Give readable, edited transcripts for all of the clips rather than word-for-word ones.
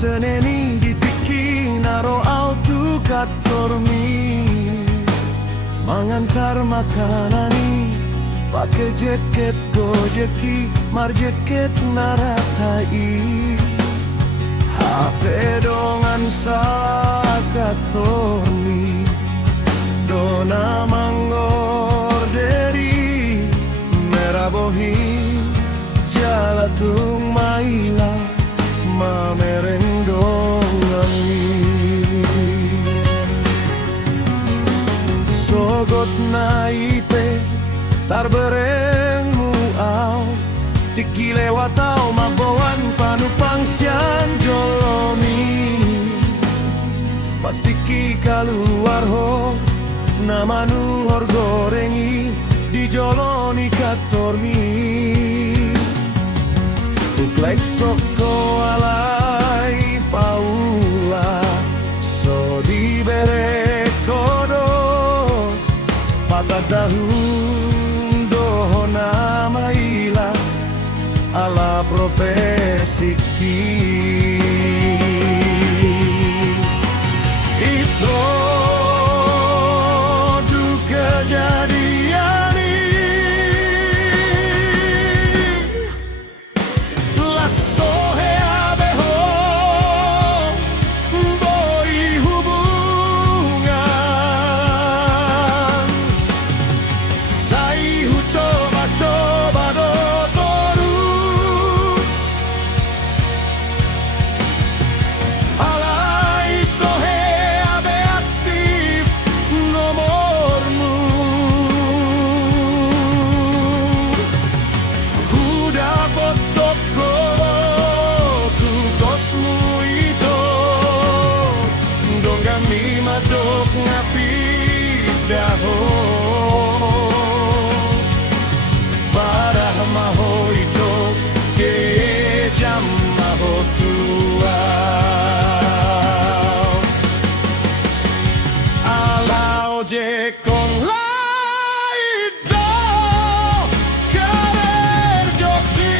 seneni ditiki naro autu katormi mengantar makanani pakai jaket gojeki mar jaket naratai HP dongan sakatormi dona mangorderi merabohi jalatung maila mamerendongangi sogot naipe tarbereng muau tiki lewatau mabawan panupang sian jolomi pastiki kaluar ho namanu hor gorengi di joloni katormi uklek soko alai paula so di bere kodo patah dahun dohona maila ala profesiki itu du kejadian la sohe abeho boy hubungan sai hu coba do terus alai sohe abe aktif nomormu huda potoko tu kosmu itu dong kami madok ngapi daho maho itu ke jam maho tua ala oje kong lai do karer jokti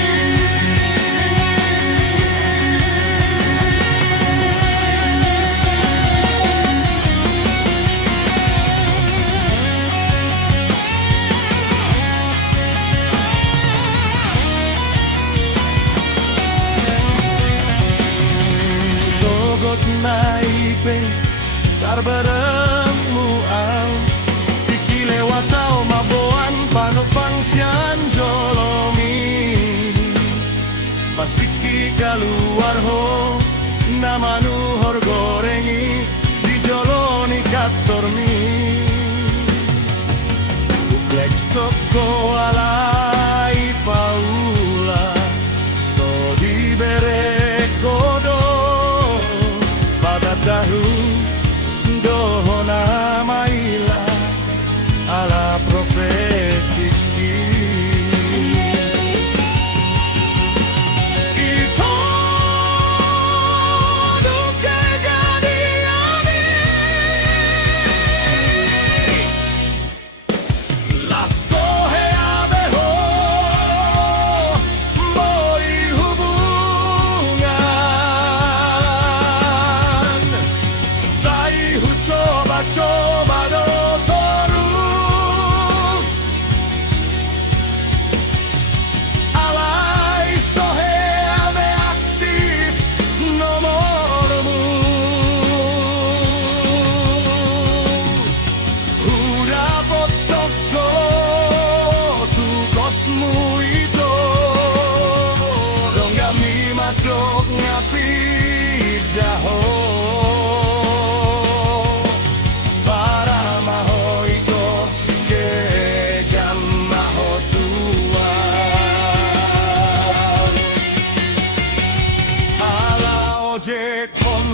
naipe tarbareng muau tiki lewatau maboan panopang sian jolomi pas piki kaluar ho namanu hor gorengi di joloni katormi uklek soko alai paula so di bere kodo dahu dohona maila ala profesiki itu du kejadian la sohe abeho boy hubungan coba do terus alai sohe ame aktif nomormu huda potoko tu kosmu itu dong kami madok ngapi daho con